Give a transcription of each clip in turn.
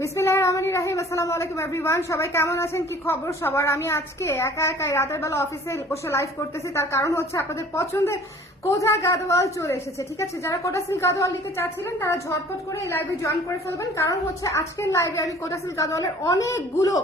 বিসমিল্লাহ রহমানি রাহিম, আসসালামু আলাইকুম এভরিওয়ান সবাই কেমন আছেন? কি খবর সবার? আমি আজকে একা একাই রাতের বেলা অফিসে বসে লাইভ করতেছি। তার কারণ হচ্ছে আপনাদের পছন্দের কোজা গাদওয়াল চলে এসেছে, ঠিক আছে? যারা কোটাসিল গাদওয়াল নিতে চাচ্ছিলেন, তারা ঝটপট করে এই লাইভে জয়েন করে ফেলবেন। কারণ হচ্ছে আজকের লাইভে আমি কোটাসিল গাদওয়ালের অনেকগুলো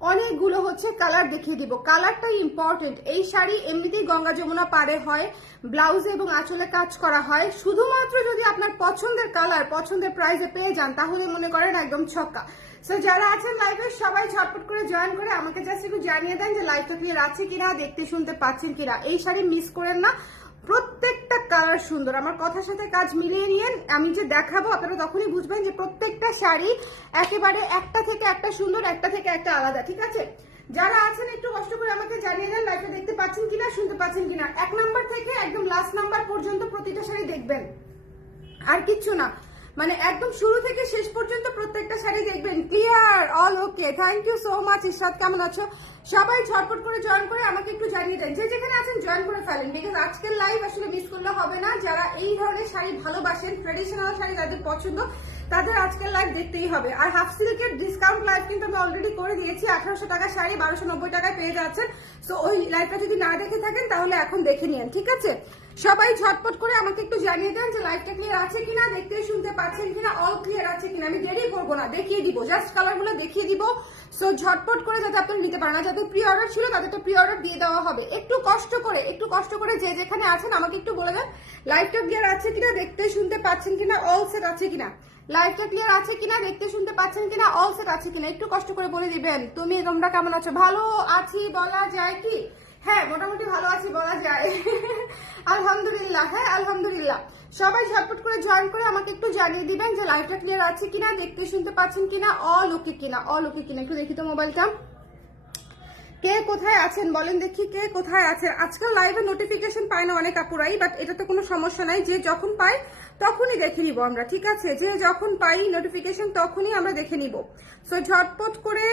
অনেকগুলো হচ্ছে কালার দেখিয়ে দিব। কালারটাই ইম্পর্টেন্ট এই শাড়ি এমনিতেই গঙ্গা যমুনা পারে হয়, ব্লাউজে এবং আঁচলে কাজ করা হয়। শুধুমাত্র যদি আপনার পছন্দের কালার, পছন্দের প্রাইসে পেয়ে যান, তাহলে মনে করেন একদম ছক্কা। সো যারা আছেন লাইভে সবাই ঝটপট করে জয়েন করে আমাকে জাস্ট একটু জানিয়ে দেন যে লাইভটা ক্লিয়ার আছে কিনা, দেখতে শুনতে পাচ্ছেন কিনা। এই শাড়ি মিস করেন না। প্রত্যেকটা কালার সুন্দর। আমার কথার সাথে কাজ মিলিয়ে নিয়ে আমি যে দেখাবো, আপনারা তখনই বুঝবেন যে প্রত্যেকটা শাড়ি একেবারে একটা থেকে একটা সুন্দর, একটা থেকে একটা আলাদা, ঠিক আছে? যারা আছেন, একটু কষ্ট করে আমাকে জানিয়ে দেন লাইফে দেখতে পাচ্ছেন কিনা, শুনতে পাচ্ছেন কিনা। এক নাম্বার থেকে একদম লাস্ট নাম্বার পর্যন্ত প্রতিটা শাড়ি দেখবেন। আর কিচ্ছু না। মানে একদম শুরু থেকে শেষ পর্যন্ত প্রত্যেকটা শাড়ি দেখবেন। Clear all okay thank you so much Ishrat, কেমন আছো? সবাই ঝটপট করে জয়েন করে আমাকে একটু জানিয়ে দেন। যে যেখানে আছেন জয়েন করে ফেলেন। বিকজ আজকের লাইভ আসলে মিস করলে হবে না। যারা এই ধরনের শাড়ি ভালোবাসেন ট্রেডিশনাল শাড়ি যাদের পছন্দ, তাদের আজকের লাইভ দেখতেই হবে। আর হাফ সিল্কের ডিসকাউন্ট লাইভ কিন্তু আমি অলরেডি করে দিয়েছি। আঠারোশো টাকা শাড়ি বারোশো নব্বই টাকায় পেয়ে যাচ্ছেন। সো ওই লাইভটা যদি না দেখে থাকেন, তাহলে এখন দেখে নিন ঠিক আছে? সবাই ঝটপট করে আমাকে একটু জানিয়ে দেন যে লাইভটা ক্লিয়ার আছে কিনা, দেখতে শুনতে পাচ্ছেন কিনা অল ক্লিয়ার আছে কিনা। আমি দেরি করব না, দেখিয়ে দিব জাস্ট কালারগুলো দেখিয়ে দিব। সো ঝটপট করে যাতে আপনারা নিতে পারেন। আর যাদের প্রি অর্ডার ছিল তাদেরটা প্রি অর্ডার দিয়ে দেওয়া হবে। একটু কষ্ট করে, একটু কষ্ট করে যে যেখানে আছেন, আমাকে একটু বলে দেন লাইভটা ক্লিয়ার আছে কিনা, দেখতে শুনতে পাচ্ছেন কিনা অল সেট আছে কিনা। লাইভটা ক্লিয়ার আছে কিনা, দেখতে শুনতে পাচ্ছেন কিনা অল সেট আছে কিনা, একটু কষ্ট করে বলে দিবেন। তুমি তোমরা কেমন আছো? ভালো আছি, বলা যায় কি? হ্যাঁ মোটামুটি ভালো আছি, বলা যায়। আলহামদুলিল্লাহ হ্যাঁ আলহামদুলিল্লাহ। সবাই ঝটপট করে জয়েন করে আমাকে একটু জানিয়ে দিবেন যে লাইভটা ক্লিয়ার আছে কিনা, দেখতে শুনতে পাচ্ছেন কিনা অল ওকে কিনা অল ওকে কিনা, একটু দেখি তো মোবাইলটা কে কোথায় আছেন বলেন দেখি কে কোথায় আছেন। আজকাল লাইভে নোটিফিকেশন পায় না অনেক আপুরাই বাট এটা তো কোনো সমস্যা নাই, যে যখন পাই তখনই দেখে নিব আমরা, ঠিক আছে? যে যখন পাই নোটিফিকেশন তখনই আমরা দেখে নিব। সো ঝটপট করে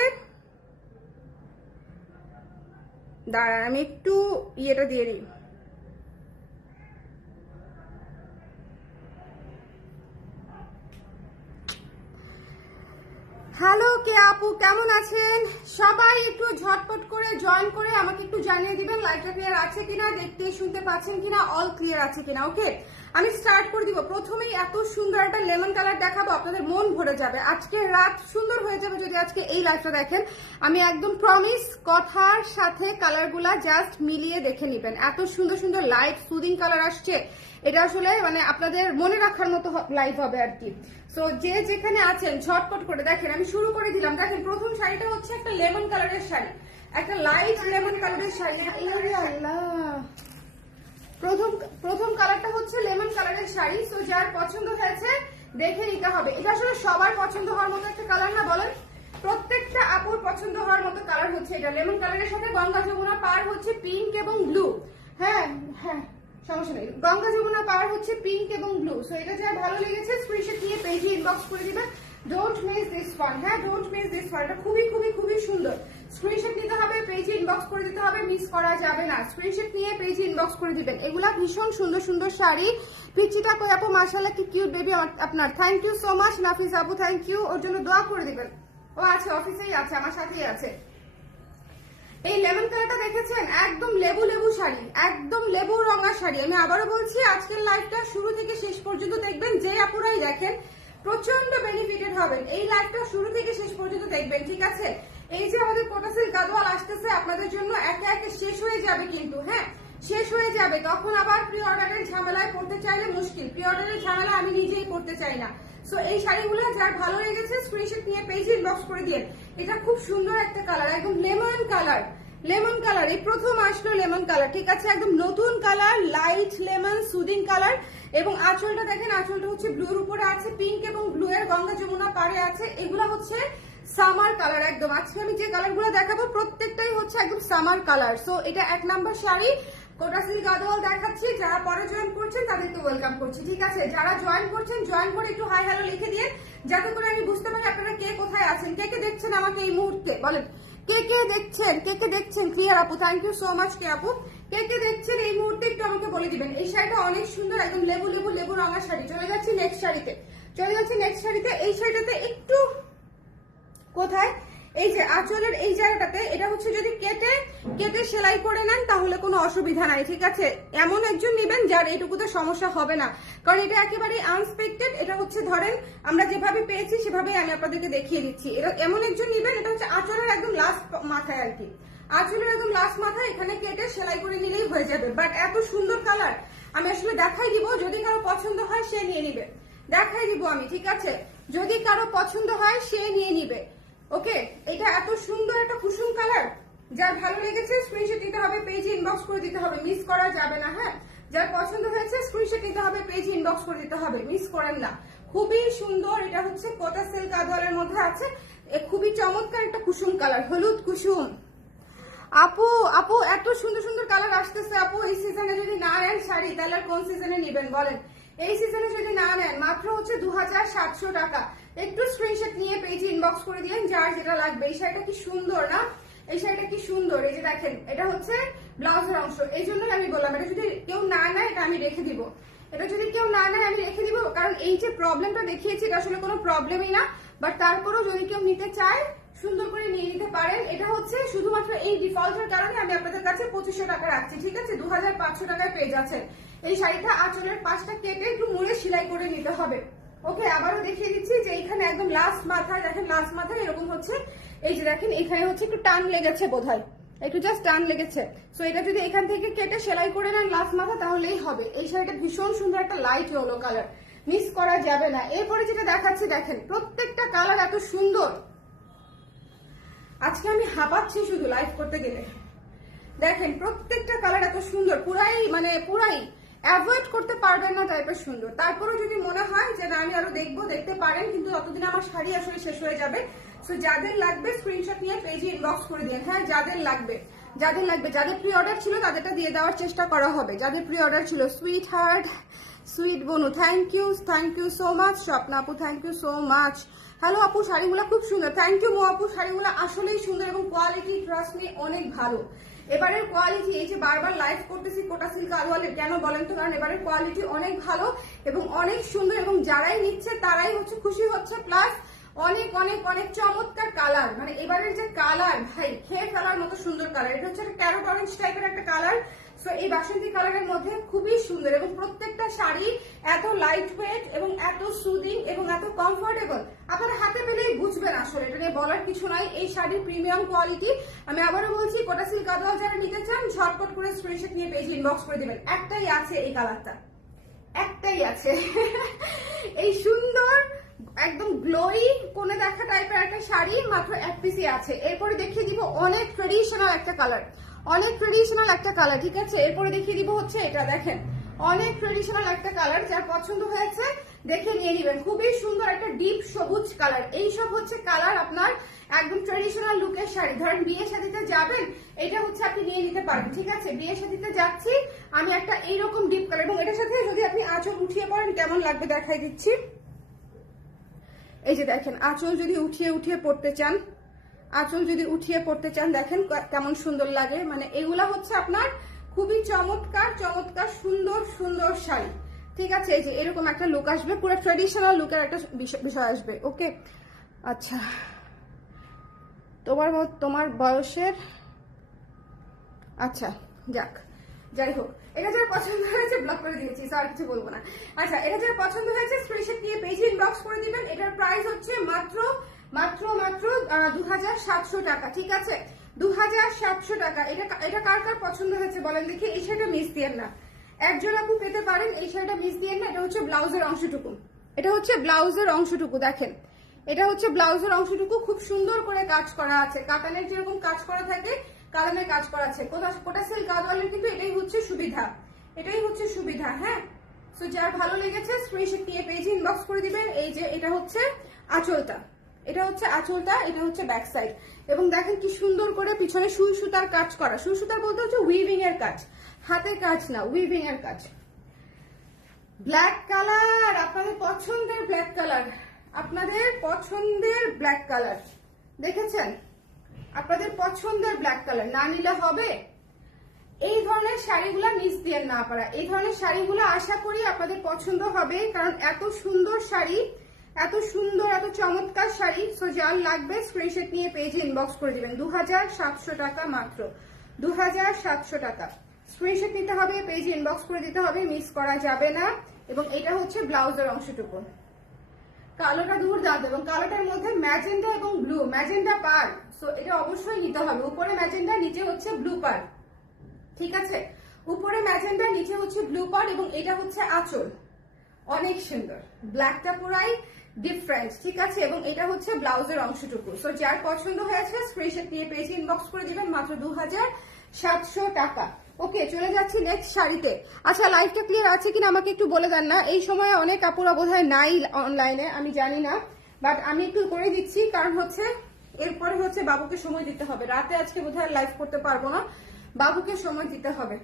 দাঁড়ান, আমি একটু ইয়েটা দিয়ে দিই হ্যালো, কে আপু, কেমন আছেন? সবাই একটু ঝটপট করে জয়েন করে আমাকে একটু জানিয়ে দিবেন লাইটটা ক্লিয়ার আছে কিনা, দেখতে শুনতে পাচ্ছেন কিনা অল ক্লিয়ার আছে কিনা ওকে আমি স্টার্ট করে দিব। প্রথমেই এত সুন্দর একটা লেমন কালার দেখাবো, আপনাদের মন ভরে যাবে। আজকে রাত সুন্দর হয়ে যাবে যদি আজকে এই লাইভটা দেখেন। আমি একদম প্রমিস কথার সাথে কালারগুলা জাস্ট মিলিয়ে দেখে নেবেন। এত সুন্দর সুন্দর লাইট সুদিং কালার আসছে। এটা আসলে মানে আপনাদের মনে রাখার মতো লাইভ হবে আর কি। সো যে যেখানে আছেন, ঝটপট করে দেখেন। আমি শুরু করে দিলাম। দেখেন, প্রথম শাড়িটা হচ্ছে একটা লেমন কালারের শাড়ি। একটা লাইট লেমন কালারের শাড়ি। আল্লাহ। প্রথম প্রথম কালারটা হচ্ছে লেমন কালারের শাড়ি সো যার পছন্দ হয়েছে দেখে নিতে হবে। এটা আসলে সবার পছন্দ হওয়ার মতো একটা কালার না, বলেন। প্রত্যেকটা আপুর পছন্দ হওয়ার মতো কালার হচ্ছে এটা। লেমন কালারের সাথে গঙ্গা যমুনা পার হচ্ছে পিঙ্ক এবং ব্লু হ্যাঁ হ্যাঁ সমস্যা নেই। গঙ্গা যমুনা পার হচ্ছে পিঙ্ক এবং ব্লু সো এটা যা ভালো লেগেছে স্ক্রিনশট নিয়ে পেজে ইনবক্স করে দিবেন ডোন্ট মিস দিস ওয়ান হ্যাঁ ডোন্ট মিস দিস ওয়ান এটা খুবই খুবই খুবই সুন্দর। স্ক্রিনশট নিতে হবে পেজে ইনবক্স করে দিতে হবে মিস করা যাবে না। স্ক্রিনশট নিয়ে পেজে ইনবক্স করে দিবেন। এগুলা ভীষণ সুন্দর সুন্দর শাড়ি। পিচিটা কই আপু? মাশাআল্লাহ, কি কিউট বেবি আপনার। Thank you so much Nafis আপু থ্যাংক ইউ ওর জন্য দোয়া করে দিবেন। ও আছে অফিসেই আছে, আমার সাথেই আছে। এই লেমন কালারটা দেখেছেন? একদম লেবু লেবু শাড়ি। একদম লেবু রঙা শাড়ি। আমি আবারও বলছি, আজকের লাইভটা শুরু থেকে শেষ পর্যন্ত দেখবেন। যে আপুরাই দেখেন প্রচণ্ড বেনিফিটেড হবেন। এই লাইভটা শুরু থেকে শেষ পর্যন্ত দেখবেন, ঠিক আছে? এই যে আমাদের কোটাসিল গাদোয়াল আসতেছে, আপনাদের জন্য একে একে শেষ হয়ে যাবে কিন্তু হ্যাঁ? শেষ হয়ে যাবে, তখন আবার প্রি অর্ডারের ঝামেলায় পড়তে চাইলে মুশকিল। প্রি অর্ডারের ঝামেলা আমি নিজেই করতে চাই না। সো এই শাড়িগুলো যার ভালো লেগেছে স্ক্রিনশট নিয়ে পেজে ইনবক্স করে দিয়ে এটা খুব সুন্দর একটা কালার একদম লেমন কালার লেমন কালার এই প্রথম আসলো লেমন কালার ঠিক আছে? একদম নতুন colour light lemon soothing colour এবং আঁচলটা দেখেন, আঁচলটা হচ্ছে ব্লুর উপরে আছে পিঙ্ক এবং ব্লু এর গঙ্গা যমুনা পারে আছে। এগুলো হচ্ছে সামার কালার, একদম। আজকে আমি যে কালারগুলো দেখাবো, প্রত্যেকটাই হচ্ছে একদম সামার কালার। সো এটা এক নাম্বার শাড়ি। কোটাসিল গাদোয়াল দেখাচ্ছি। যারা পরে জয়েন করছেন, তাদেরকে ওয়েলকাম করছি। ঠিক আছে? যারা জয়েন করছেন জয়েন করে একটু হাই হ্যালো লিখে দিয়ে, যাতে করে আমি বুঝতে পারি আপনারা কে কোথায় আছেন। কে কে দেখছেন আমাকে এই মুহূর্তে? বলেন। কে কে দেখছেন? কে কে দেখছেন? ক্লিয়ার আপু থ্যাংক ইউ সো মাচ কে আপু? কে কে দেখছেন এই মুহূর্তে একটু আমাকে বলে দিবেন। এই শাড়িটা অনেক সুন্দর, একদম লেবু লেবু লেবু রঙা শাড়ি। চলে যাচ্ছি নেক্সট শাড়িতে। চলে যাচ্ছি নেক্সট শাড়িতে। এই শাড়িটাতে একটু কোথায়? এই যে আঁচলের এই জায়গাটাতে, এটা হচ্ছে যদি কেটে কেটে সেলাই করে নেন, তাহলে কোনো অসুবিধা নাই, ঠিক আছে? এমন একজন নেবেন যার এইটুকুতে সমস্যা হবে না। কারণ এটা একেবারে আনস্পেক্টেড এটা হচ্ছে ধরেন, আমরা যেভাবে পেয়েছি সেভাবে আমি আপনাদেরকে দেখিয়ে দিচ্ছি। এটা এমন একজন নেবেন, এটা হচ্ছে আঁচলের একদম লাস্ট মাথায় আর কি। আঁচলের একদম লাস্ট মাথায়, এখানে কেটে সেলাই করে নিলেই হয়ে যাবে। বাট এত সুন্দর কালার আমি আসলে দেখাই দিব, যদি কারও পছন্দ হয়, সে নিয়ে নিবে। দেখাই দিব আমি, ঠিক আছে? যদি কারও পছন্দ হয়, সে নিয়ে নিবে। ওকে, এটা এত সুন্দর একটা কুসুম কালার। যার ভালো লেগেছে স্ক্রিনশট দিতে হবে পেজে ইনবক্স করে দিতে হবে। মিস করা যাবে না হ্যাঁ? যার পছন্দ হয়েছে স্ক্রিনশট দিতে হবে পেজে ইনবক্স করে দিতে হবে। মিস করেন না। খুবই সুন্দর, এটা হচ্ছে কোটা সিল্ক আদলের মধ্যে আছে। খুবই চমৎকার একটা কুসুম কালার, হলুদ কুসুম। আপু আপু, এত সুন্দর সুন্দর কালার আসতেছে, আপু, এই সিজনে যদি না নেন শাড়ি, তাহলে কোন সিজনে নেবেন বলেন? এই সিজনে যদি না নেন, মাত্র হচ্ছে দু টাকা। একটু স্ক্রিনশট নিয়ে পেজে ইনবক্স করে দিলেন, যার যেটা লাগবে। এই শাড়িটা কি সুন্দর না? এই শাড়িটা কি সুন্দর? এই যে দেখেন, এটা হচ্ছে ব্লাউজের অংশ। এই জন্যই আমি বললাম, এটা যদি কেউ না নেয়, এটা আমি রেখে দিব। এটা যদি কেউ না নেয়, আমি রেখে দিব। কারণ এই যে প্রবলেমটা দেখিয়েছি, এটা আসলে কোনো প্রবলেমই না। বাট তারপরেও যদি কেউ নিতে চায়, সুন্দর করে নিয়ে নিতে পারেন। এটা হচ্ছে শুধুমাত্র এই ডিফল্টের কারণে আমি আপনাদের কাছে পঁচিশশো টাকা রাখছি, ঠিক আছে? দু হাজার পাঁচশো টাকায় পেয়ে যাচ্ছেন। এই শাড়িটা আঁচলের পাঁচটা কেটে একটু মুড়ে সেলাই করে নিতে হবে। ওকে, আবারও দেখিয়ে দিচ্ছি যে এখানে একদম লাস্ট মাথায়, দেখেন লাস্ট মাথায় এরকম হচ্ছে। এই যে দেখেন, এখানে হচ্ছে একটু টান লেগেছে বোধ একটু জাস্ট টান লেগেছে। সো এটা যদি এখান থেকে কেটে সেলাই করে নেন লাস্ট মাথা, তাহলেই হবে। এই শাড়িটা ভীষণ সুন্দর একটা লাইট ইয়েলো কালার মিস করা যাবে না। এরপরে যেটা দেখাচ্ছি, দেখেন, প্রত্যেকটা কালার এত সুন্দর। আজকে আমি হাঁপাচ্ছি শুধু লাইভ করতে গেলে। দেখেন, প্রত্যেকটা কালার এত সুন্দর। পুরাই মানে পুরাই অ্যাভয়েড করতে পারবেন না টাইপের সুন্দর। তারপরেও যদি মনে হয় যে না, আমি আরও দেখব, দেখতে পারেন, কিন্তু ততদিন আমার শাড়ি আসলে শেষ হয়ে যাবে। সো যাদের লাগবে স্ক্রিনশট নিয়ে পেজে ইনবক্স করে দিন হ্যাঁ যাদের লাগবে যাদের লাগবে, যাদের প্রি অর্ডার ছিল, তাদেরটা দিয়ে দেওয়ার চেষ্টা করা হবে। যাদের প্রি অর্ডার ছিল sweet heart sweet Banu thank you thank you so much Swapna আপু thank you so much hello আপু, শাড়িগুলো খুব সুন্দর। থ্যাংক ইউ মো আপু, শাড়িগুলো আসলেই সুন্দর এবং কোয়ালিটি ট্রাস্ট নিয়ে অনেক ভালো। এবারের কোয়ালিটি এই যে বারবার লাইভ করতেছি কোটা সিল্ক আলওয়ালের কেন বলেন তো? কারণ এবারের কোয়ালিটি অনেক ভালো এবং অনেক সুন্দর এবং যারাই নিচ্ছে তারাই হচ্ছে খুশি হচ্ছে। প্লাস অনেক অনেক অনেক চমৎকার কালার মানে এবারের যে কালার ভাই, খেয়ে ফেলার মতো সুন্দর কালার এটা হচ্ছে একটা ক্যারোট অরেঞ্জ টাইপের একটা কালার সো এই বাসন্তী কালারের মধ্যে খুবই সুন্দর এবং প্রত্যেকটা শাড়ি এত লাইট ওয়েট এবং এত সুদিং এবং এত কমফোর্টেবল আপনারা হাতে পেলেই বুঝবেন আসলে, এটা নিয়ে বলার কিছু নাই। এই শাড়ির প্রিমিয়াম কোয়ালিটি আমি আবারও বলছি, কোটা সিল্ক আদোয়াল যারা নিতে চান, ঝটপট করে স্ক্রিনশট নিয়ে পেজ ইনবক্স করে দিবেন। একটাই আছে এই কালারটা। একটাই আছে। এই সুন্দর, একদম গ্লোই কোনে দেখা টাইপের একটা শাড়ি, মাত্র এক পিসি আছে। এরপরে দেখিয়ে দিব অনেক ট্রেডিশনাল একটা কালার অনেক ট্রেডিশনাল একটা কালার ঠিক আছে? এরপরে দেখিয়ে দিব হচ্ছে এটা, দেখেন। অনেক ট্রেডিশনাল একটা কালার যার পছন্দ হয়েছে, দেখে নিয়ে নেবেন। খুবই সুন্দর একটা ডিপ সবুজ কালার এই সব হচ্ছে কালার আপনার একদম ট্রেডিশনাল লুকের শাড়ি। ধরেন বিয়ে শাদিতে যাবেন, এটা হচ্ছে আপনি নিয়ে নিতে পারবেন, ঠিক আছে? বিয়ে শাদিতে যাচ্ছি, আমি একটা এইরকম ডিপ কালার এবং এটার সাথে যদি আপনি আঁচল উঠিয়ে পড়েন, কেমন লাগবে দেখাই দিচ্ছি। এই যে দেখেন, আঁচল যদি উঠিয়ে উঠিয়ে পড়তে চান আঁচল যদি উঠিয়ে পড়তে চান, দেখেন কেমন সুন্দর লাগে। মানে এগুলা হচ্ছে আপনার খুবই চমৎকার চমৎকার, সুন্দর সুন্দর শাড়ি। ঠিক আছে, এই যে এরকম একটা লুক আসবে, পুরো ট্রেডিশনাল লুকের একটা বিষ- বিষয় আসবে ওকে আচ্ছা তোমার তোমার বয়সের আচ্ছা যাক, যাই হোক, এটা যারা পছন্দ হয়েছে ব্লক করে দিয়েছি আর কিছু বলব না। আচ্ছা এটা যারা পছন্দ হয়েছে স্ক্রিনশট নিয়ে পেজে ইনবক্স করে দিবেন, এটার প্রাইস হচ্ছে মাত্র মাত্র মাত্র দু হাজার সাতশো টাকা, ঠিক আছে? দু হাজার সাতশো টাকা, এটা এটা কার কার পছন্দ হয়েছে বলেন দেখি? এই শাড়িটা মিস দিয়েন না। একজন আপু পেতে পারেন, এই শাড়িটা মিস দিয়েন না, এটা হচ্ছে ব্লাউজের অংশটুকু। এটা হচ্ছে ব্লাউজের অংশটুকু, দেখেন। এটা হচ্ছে ব্লাউজের অংশটুকু, খুব সুন্দর করে কাজ করা আছে। কাতানের যেরকম কাজ করা থাকে কালামের কাজ করা আছে। কোটা সিল্ক গাদওয়ালের কিন্তু এটাই হচ্ছে সুবিধা। এটাই হচ্ছে সুবিধা হ্যাঁ? সো যার ভালো লেগেছে স্ক্রিনশট নিয়ে পেজে ইনবক্স করে দিবেন। এই যে, এটা হচ্ছে আঁচলটা। এটা হচ্ছে আঁচলটা, এটা হচ্ছে ব্যাক সাইড এবং দেখেন কি সুন্দর করে পিছনে সুই সুতার কাজ করা। সুই সুতার বলতে হচ্ছে উইভিং এর কাজ। হাতের কাজ না উইভিং এর কাজ। ব্ল্যাক কালার আপনাদের পছন্দের ব্ল্যাক কালার আপনাদের পছন্দের ব্ল্যাক কালার দেখেছেন? আপনাদের পছন্দের ব্ল্যাক কালার না নিলে হবে? এই ধরনের শাড়িগুলো মিস দিয়ে না পারা এই ধরনের শাড়িগুলো আশা করি আপনাদের পছন্দ হবে, কারণ এত সুন্দর শাড়ি এত সুন্দর, এত চমৎকার শাড়ি। সো যার লাগবে স্ক্রিনশট নিয়ে পেজে ইনবক্স করে দিবেন। দু হাজার সাতশো টাকা মাত্র। দু হাজার সাতশো টাকা। স্ক্রিনশট নিতে হবে পেজে ইনবক্স করে দিতে হবে মিস করা যাবে না। এবং এটা হচ্ছে ব্লাউজের অংশটুকু। কালোটা দুর্দান্ত এবং কালোটার মধ্যে ম্যাজেন্ডা এবং ব্লু ম্যাজেন্ডা পার। সো এটা অবশ্যই নিতে হবে। উপরে ম্যাজেন্ডা নিচে হচ্ছে ব্লু পার। ঠিক আছে? উপরে ম্যাজেন্ডা নিচে হচ্ছে ব্লু পার এবং এটা হচ্ছে আঁচল। অনেক সুন্দর। ব্ল্যাকটা পুরাই ডিফারেন্ট ঠিক আছে? এবং এটা হচ্ছে ব্লাউজের অংশটুকু। সো যার পছন্দ হয়েছে স্ক্রিনশট নিয়ে পেজে ইনবক্স করে দিবেন মাত্র দু হাজার সাতশো টাকা। ওকে চলে যাচ্ছি নেক্সট শাড়িতে। আচ্ছা লাইফটা ক্লিয়ার আছে কিনা আমাকে একটু বলে দেন না? এই সময় অনেক কাপড়া বোধহয় নাই অনলাইনে আমি জানি না। বাট আমি একটু করে দিচ্ছি, কারণ হচ্ছে এরপরে হচ্ছে বাবুকে সময় দিতে হবে। রাতে আজকে বোধহয় লাইভ করতে পারব না। বাবুকে সময় দিতে হবে।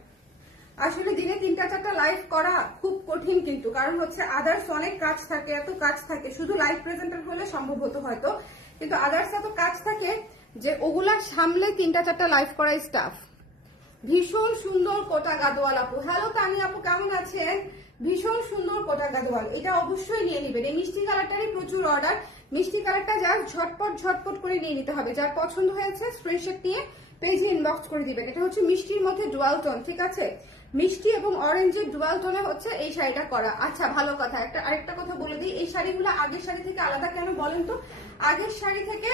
আসলে দিনে তিনটা চারটা লাইভ করা খুব কঠিন কিন্তু, কারণ হচ্ছে আদার্স অনেক কাজ থাকে, এত কাজ থাকে। শুধু লাইভ প্রেজেন্টার হলে সম্ভব হতো হয়তো, কিন্তু আদার্স এত কাজ থাকে যে ওগুলা সামলে তিনটা চারটা লাইভ করাই স্টাফ ভীষণ সুন্দর কোটা গাদোয়াল আপু। হ্যালো তানি আপু, কেমন আছেন? ভীষণ সুন্দর কোটা গাদোয়াল। এটা অবশ্যই নিয়ে নেবেন। এই মিষ্টি কালারটারই প্রচুর অর্ডার মিষ্টি কালারটা যা ঝটপট ঝটপট করে নিয়ে নিতে হবে। যার পছন্দ হয়েছে স্ক্রিনশট নিয়ে পেজে ইনবক্স করে দিবেন। এটা হচ্ছে মিষ্টির মধ্যে ডুয়াল টোন ঠিক আছে? মিষ্টি এবং অরেঞ্জের ডুয়াল টোনে হচ্ছে এই শাড়িটা করা। আচ্ছা ভালো কথা। একটা, আরেকটা কথা বলে দিই। এই শাড়িগুলো আগের শাড়ি থেকে আলাদা কেন বলেন তো? আগের শাড়ি থেকে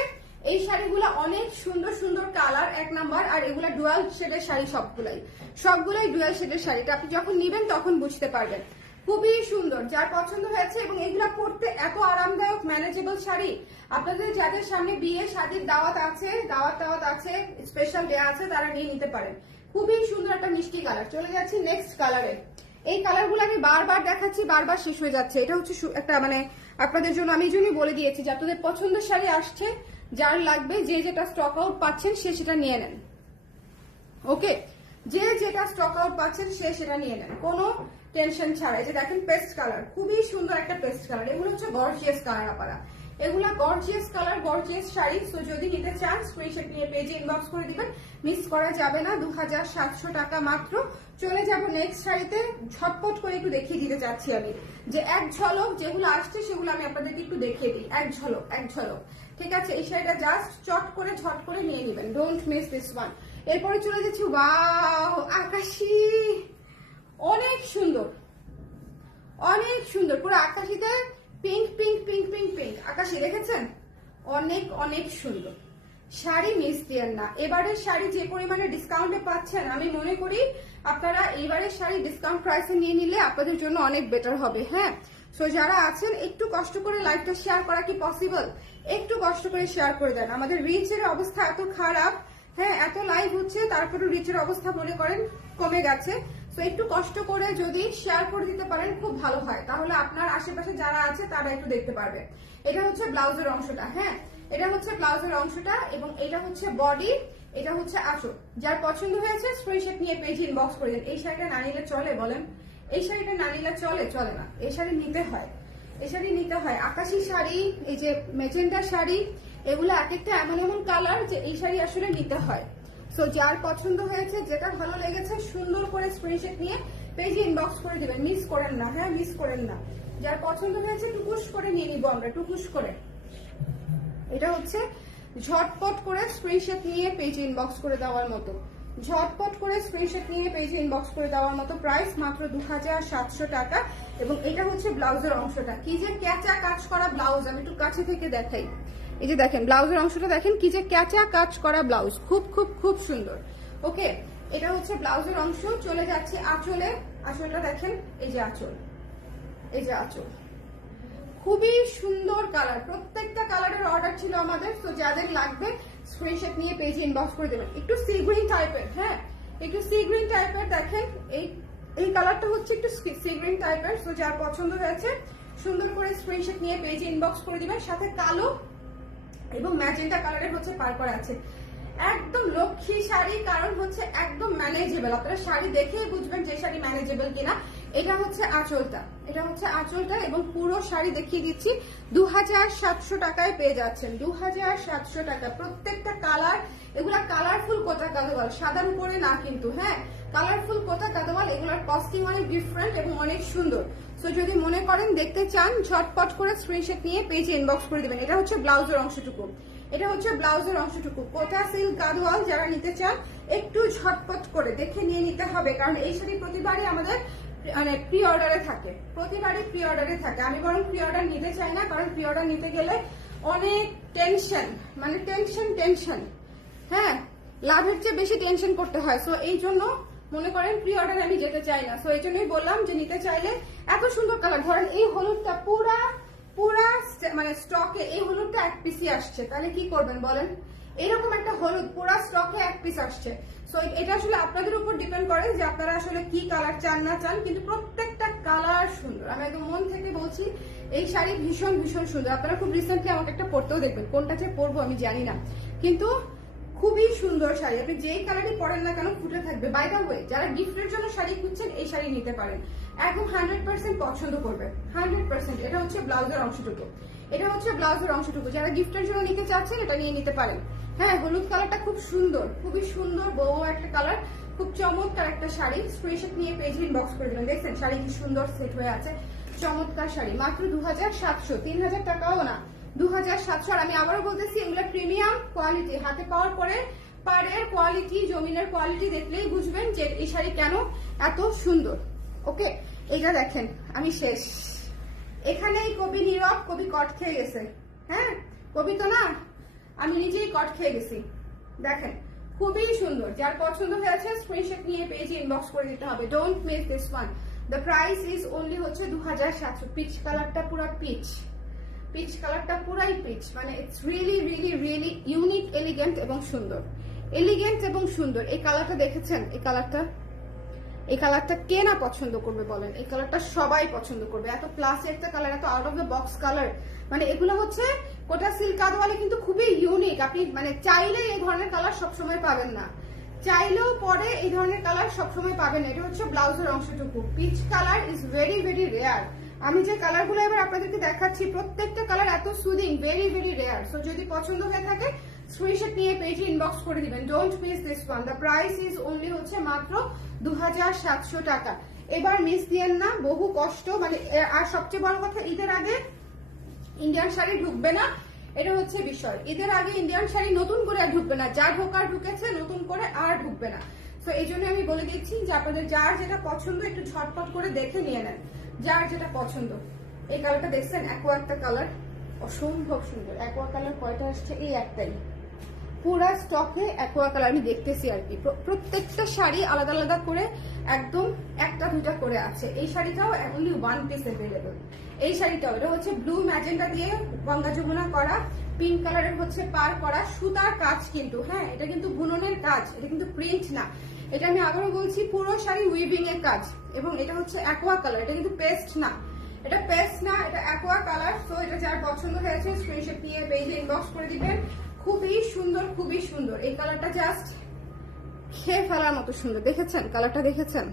এই শাড়িগুলো অনেক সুন্দর সুন্দর কালার, এক নাম্বার, আর এগুলা ডুয়াল শেডের শাড়ি সবগুলাই। সবগুলাই ডুয়াল শেডের শাড়িটা আপনি যখন নিবেন তখন বুঝতে পারবেন। খুবই সুন্দর, যার পছন্দ হয়েছে এবং এগুলা পরতে এত আরামদায়ক ম্যানেজেবল শাড়ি। আপনাদের যাদের সামনে বিয়ে, শাদির দাওয়াত আছে, দাওয়াত দাওয়াত আছে স্পেশাল ডে আছে, তারা নিয়ে নিতে পারেন। খুবই সুন্দর একটা মিষ্টি কালার চলে যাচ্ছি নেক্সট কালারে এই কালারগুলো আমি বারবার দেখাচ্ছি, বারবার শেষ হয়ে যাচ্ছে। এটা হচ্ছে একটা মানে আপনাদের জন্য আমি জন্যই বলে দিয়েছি, যে আপনাদের পছন্দের শাড়ি আসছে, যার লাগবে যে যেটা স্টক আউট পাচ্ছেন সে সেটা নিয়ে নেন। ওকে যে যেটা স্টক আউট পাচ্ছেন সে সেটা নিয়ে নেন। কোনো টেনশন ছাড়াই। যে দেখেন পেস্ট কালার খুবই সুন্দর একটা পেস্ট কালার এগুলো হচ্ছে গর্জিয়াস কালার আপারা এগুলা গর্জিয়াস কালার গর্জিয়াস শাড়ি। তো যদি নিতে চান স্ক্রিনশট নিয়ে পেজে ইনবক্স করে দিবেন। মিস করা যাবে না দু হাজার সাতশো টাকা মাত্র। চলে যাব নেক্সট শাড়িতে। ঝটপট করে একটু দেখিয়ে দিতে চাচ্ছি আমি। যে এক ঝলক যেগুলো আসছে, সেগুলো আমি আপনাদেরকে একটু দেখিয়ে দিই। এক ঝলক এক ঝলক। ঠিক আছে? এই শাড়িটা জাস্ট চট করে, ঝট করে নিয়ে নেবেন। ডোন্ট মিস দিস ওয়ান এরপরে চলে যাচ্ছি ওয়াও আকাশি। অনেক সুন্দর। অনেক সুন্দর। পুরো আকাশিতে pink pink pink pink pink. আকাশে দেখেছেন? অনেক অনেক সুন্দর। শাড়ি মিস দিয়েন না। এবারের শাড়ি যে পরিমাণে ডিসকাউন্টে পাচ্ছেন, আমি মনে করি আপনারা এবারের শাড়ি ডিসকাউন্ট প্রাইসে নিয়ে নিলে আপনাদের জন্য অনেক বেটার হবে হ্যাঁ? সো যারা আছেন, একটু কষ্ট করে লাইভটা শেয়ার করা কি পসিবল একটু কষ্ট করে শেয়ার করে দেন। আমাদের রিচের অবস্থা এত খারাপ হ্যাঁ? এত লাইভ হচ্ছে তারপরে রিচের অবস্থা মনে করেন কমে গেছে। তো একটু কষ্ট করে যদি শেয়ার করে দিতে পারেন, খুব ভালো হয়। তাহলে আপনার আশেপাশে যারা আছে, তারা একটু দেখতে পারবে। এটা হচ্ছে ব্লাউজের অংশটা হ্যাঁ? এটা হচ্ছে ব্লাউজের অংশটা এবং এটা হচ্ছে বডি এটা হচ্ছে আঁচল। যার পছন্দ হয়েছে স্ক্রিনশট নিয়ে পেজ ইনবক্স করে দিন। এই শাড়িটা না নিলে চলে বলেন? এই শাড়িটা না নিলে চলে? চলে না। এই শাড়ি নিতে হয়। এই শাড়ি নিতে হয়। আকাশি শাড়ি, এই যে মেজেন্ডা শাড়ি, এগুলো এক একটা এমন এমন কালার যে এই শাড়ি আসলে নিতে হয়। সো যার পছন্দ হয়েছে, যেটা ভালো লেগেছে, সুন্দর করে স্ক্রিনশট নিয়ে পেজে ইনবক্স করে দিবেন। মিস করেন না হ্যাঁ মিস করেন না। যার পছন্দ হয়েছে টুকুস করে নিয়ে নিব আমরা টুকুস করে। এটা হচ্ছে ঝটপট করে স্ক্রিনশট নিয়ে পেজে ইনবক্স করে দেওয়ার মতো। ঝটপট করে স্ক্রিনশট নিয়ে পেজে ইনবক্স করে দেওয়ার মতো প্রাইস মাত্র দু হাজার সাতশো টাকা এবং এটা হচ্ছে ব্লাউজের অংশটা। কি যে ক্যাচা কাজ করা ব্লাউজ, আমি একটু কাছে থেকে দেখাই। এই যে দেখেন, ব্লাউজের অংশটা দেখেন কি যে ক্যাচা কাজ করা ব্লাউজ। খুব খুব খুব সুন্দর। ওকে, এটা হচ্ছে ব্লাউজের অংশ, চলে যাচ্ছে আঁচলে। আঁচলটা দেখেন, এই যে আঁচল। এই যে আঁচল। খুবই সুন্দর কালার। প্রত্যেকটা কালারের অর্ডার ছিল আমাদের, তো যাদের লাগবে স্ক্রিনশট নিয়ে পেজে ইনবক্স করে দেবেন। একটু সি গ্রিন টাইপের হ্যাঁ? একটু সি গ্রিন টাইপের দেখেন, এই এই কালারটা হচ্ছে একটু সি গ্রিন টাইপের তো যার পছন্দ হয়েছে, সুন্দর করে স্ক্রিনশট নিয়ে পেজে ইনবক্স করে দিবেন। সাথে কালো এবং ম্যাজেন্টা কালারের হচ্ছে পারপর আছে। একদম লক্ষ্মী শাড়ি, কারণ হচ্ছে একদম ম্যানেজেবল আপনারা শাড়ি দেখেই বুঝবেন যে শাড়ি ম্যানেজেবল কিনা। এটা হচ্ছে আঁচলটা। এটা হচ্ছে আঁচলটা এবং পুরো শাড়ি দেখিয়ে দিচ্ছি। দু টাকায় পেয়ে যাচ্ছেন। দু টাকা। প্রত্যেকটা কালার, এগুলা কালারফুল কোটা কাদোয়াল। সাদার উপরে না কিন্তু হ্যাঁ? কালারফুল কোটা কাদোয়াল। এগুলোর কস্টিং অনেক ডিফারেন্ট এবং অনেক সুন্দর। সো যদি মনে করেন, দেখতে চান, ঝটপট করে স্ক্রিনশট নিয়ে পেজে ইনবক্স করে দেবেন। এটা হচ্ছে ব্লাউজের অংশটুকু। এটা হচ্ছে ব্লাউজের অংশটুকু। কোটা সিল্ক গাদওয়াল যারা নিতে চান, একটু ঝটপট করে দেখে নিয়ে নিতে হবে, কারণ এই শাড়ি প্রতিবারই আমাদের মানে প্রি অর্ডারে থাকে। প্রতিবারই প্রি অর্ডারে থাকে। আমি বরং প্রি অর্ডার নিতে চাই না, কারণ প্রি অর্ডার নিতে গেলে অনেক টেনশন মানে টেনশন টেনশন হ্যাঁ লাভের চেয়ে বেশি টেনশন করতে হয়। সো এই জন্য মনে করেন প্রি অর্ডারে আমি যেতে চাই না। সো এই জন্যই বললাম যে নিতে চাইলে এত সুন্দর কালার ধরেন এই হলুদটা পুরা পুরা মানে স্টকে এই হলুদটা এক পিসি আসছে। তাহলে কি করবেন বলেন? এরকম একটা হলুদ পুরা স্টকে এক পিস আসছে। সো এটা আসলে আপনাদের উপর ডিপেন্ড করে যে আপনারা আসলে কি কালার চান, না চান, কিন্তু প্রত্যেকটা কালার সুন্দর। আমি একদম মন থেকে বলছি, এই শাড়ি ভীষণ ভীষণ সুন্দর। আপনারা খুব রিসেন্টলি আমাকে একটা পরতেও দেখবেন। কোনটা যে পরবো আমি জানি না। কিন্তু খুবই সুন্দর শাড়ি। আপনি যেই কালারই পরেন না কেন ফুটে থাকবে। বাই দ্য ওয়ে যারা গিফটের জন্য শাড়ি খুঁজছেন, এই শাড়ি নিতে পারেন। একদম হান্ড্রেড পার্সেন্ট পছন্দ করবে হান্ড্রেড পার্সেন্ট এটা হচ্ছে ব্লাউজের অংশটুকু। এটা হচ্ছে ব্লাউজের অংশটুকু। যারা গিফটের জন্য নিতে চাচ্ছেন, এটা নিয়ে নিতে পারেন। হ্যাঁ হলুদ কালারটা খুব সুন্দর। খুবই সুন্দর বউ একটা কালার খুব চমৎকার একটা শাড়ি। স্ক্রিনশট নিয়ে পেজে ইনবক্স করে দিলেন দেখছেন, শাড়ি কি সুন্দর সেট হয়ে আছে। চমৎকার শাড়ি। মাত্র দু হাজার সাতশো। তিন হাজার টাকাও না। দু হাজার সাতশো আমি আবারও বলতেছি, এগুলো প্রিমিয়াম কোয়ালিটি হাতে পাওয়ার পরে পাড়ের কোয়ালিটি জমিনের কোয়ালিটি দেখলেই বুঝবেন যে এই শাড়ি কেন এত সুন্দর। ওকে, এইটা দেখেন, আমি শেষ। এখানেই কবি নীরব, কবি কট খেয়ে গেছে। হ্যাঁ কবি তো না, আমি নিজেই কট খেয়ে গেছি। দেখেন, খুবই সুন্দর। যার পছন্দ হয়েছে স্ক্রিনশট নিয়ে পেজে ইনবক্স করে দিতে হবে। Don't miss this one the price is only হচ্ছে দু হাজার সাতশো পিচ কালারটা পুরো পিচ পিচ কালারটা পুরাই পিচ মানে it's really really really unique elegant এবং সুন্দর। এলিগেন্ট এবং সুন্দর, এই কালারটা দেখেছেন? এই কালারটা এই কালারটা কে না পছন্দ করবে বলেন? এই কালারটা সবাই পছন্দ করবে। এত ক্লাসি একটা কালার এত out of the box colour মানে এগুলো হচ্ছে কোটা সিল্ক কাদওয়ালে কিন্তু খুবই ইউনিক আপনি মানে চাইলে এই ধরনের কালার সবসময় পাবেন না। চাইলেও পরে এই ধরনের কালার সবসময় পাবেন এটা হচ্ছে ব্লাউজের অংশটুকু। Peach colour is very very rare আমি যে কালারগুলো এবার আপনাদেরকে দেখাচ্ছি, প্রত্যেকটা কালার এত soothing very very rare so যদি পছন্দ হয়ে থাকে স্ক্রিনশট নিয়ে পেজে ইনবক্স করে দিবেন। Don't miss this one the price is only হচ্ছে মাত্র দু হাজার সাতশো টাকা। এবার মিস দিয়েন না, বহু কষ্ট। মানে আর সবচেয়ে বড় কথা, ঈদের আগে ইন্ডিয়ান শাড়ি ঢুকবে না, এটা হচ্ছে বিষয়। ঈদের আগে ইন্ডিয়ান শাড়ি নতুন করে আর ঢুকবে না। যা ঢোকার ঢুকেছে, নতুন করে আর ঢুকবে না। তো এই জন্য আমি বলে দিচ্ছি যে, আপনাদের যার যেটা পছন্দ, একটু ঝটপট করে দেখে নিয়ে নেন। যার যেটা পছন্দ। এই কালারটা দেখছেন? অ্যাকোয়া একটা কালার। অসম্ভব সুন্দর। অ্যাকোয়া কালার কয়টা আসছে? এই একটাই। পুরা স্টকে অ্যাকোয়া কালার আমি দেখতেছি আর কি। প্রত্যেকটা শাড়ি আলাদা আলাদা করে একদম একটা দুটা করে আছে। এই শাড়িটাও অনলি ওয়ান পিস অ্যাভেলেবল এই শাড়িটাও, এটা হচ্ছে ব্লু ম্যাজেন্ডা দিয়ে গঙ্গা যমুনা করা। পিঙ্ক কালারের হচ্ছে পার করা। সুতার কাজ কিন্তু হ্যাঁ এটা কিন্তু বুননের কাজ। এটা কিন্তু প্রিন্ট না। এটা আমি আবারও বলছি, পুরো শাড়ি উইভিং এর কাজ। এবং এটা হচ্ছে অ্যাকোয়া কালার এটা কিন্তু পেস্ট না। এটা পেস্ট না, এটা অ্যাকোয়া কালার তো এটা যার পছন্দ হয়েছে স্ক্রিনশট নিয়ে পেজে ইনবক্স করে দিবেন। খুবই সুন্দর খুবই সুন্দর। এই কালারটা জাস্ট খেয়ে ফেলার মতো সুন্দর। দেখেছেন? কালারটা দেখেছেন?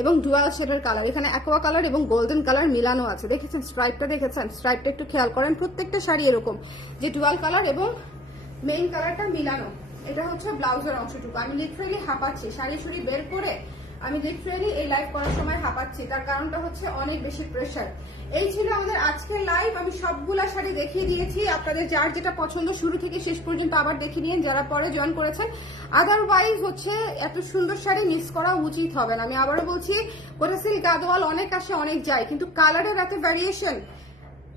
এবং ডুয়াল শেডের কালার এখানে অ্যাকোয়া কালার এবং গোল্ডেন কালার মিলানো আছে। দেখেছেন? স্ট্রাইপটা দেখেছেন? স্ট্রাইপটা একটু খেয়াল করেন, প্রত্যেকটা শাড়ি এরকম। যে ডুয়াল কালার এবং মেইন কালারটা মিলানো। এটা হচ্ছে ব্লাউজের অংশটুকু। আমি লিটারেলি হাঁপাচ্ছি। শাড়ি ছুড়ি বের করে আমি লিটারেলি এই লাইভ করার সময় হাঁপাচ্ছি। তার কারণটা হচ্ছে অনেক বেশি প্রেশার এই ছিল আমাদের আজকের লাইভ আমি সবগুলা শাড়ি দেখিয়ে দিয়েছি। আপনাদের যার যেটা পছন্দ, শুরু থেকে শেষ পর্যন্ত আবার দেখে নিন। যারা পরে জয়েন করেছেন আদারওয়াইজ হচ্ছে এত সুন্দর শাড়ি মিস করা উচিত হবে না। আমি আবারও বলছি ওটা সিল্ক গাদওয়াল অনেক আসে, অনেক যায়। কিন্তু কালারের এত ভ্যারিয়েশন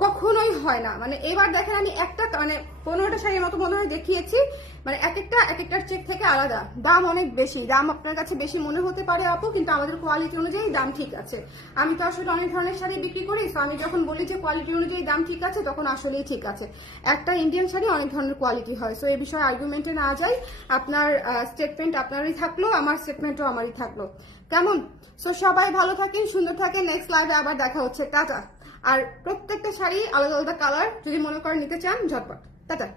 কখনোই হয় না। মানে এবার দেখেন আমি একটা মানে পনেরোটা শাড়ির মতো মনে হয় দেখিয়েছি। মানে এক একটা, এক একটার চেক থেকে আলাদা। দাম অনেক বেশি। দাম আপনার কাছে বেশি মনে হতে পারে আপু, কিন্তু আমাদের কোয়ালিটি অনুযায়ী দাম ঠিক আছে। আমি তো আসলে অনেক ধরনের শাড়ি বিক্রি করি তো আমি যখন বলি যে কোয়ালিটি অনুযায়ী দাম ঠিক আছে, তখন আসলেই ঠিক আছে। একটা ইন্ডিয়ান শাড়ি অনেক ধরনের কোয়ালিটি হয় সো এই বিষয়ে আর্গুমেন্টে না যাই। আপনার স্টেটমেন্ট আপনারই থাকল, আমার স্টেটমেন্টও আমারই থাকল। কেমন? সো সবাই ভালো থাকেন, সুন্দর থাকেন। নেক্সট লাইভে আবার দেখা হচ্ছে। টাটা। আর প্রত্যেকটা শাড়ি আলাদা আলাদা কালার যদি মনে করেন নিতে চান ঝটপট। টাটা।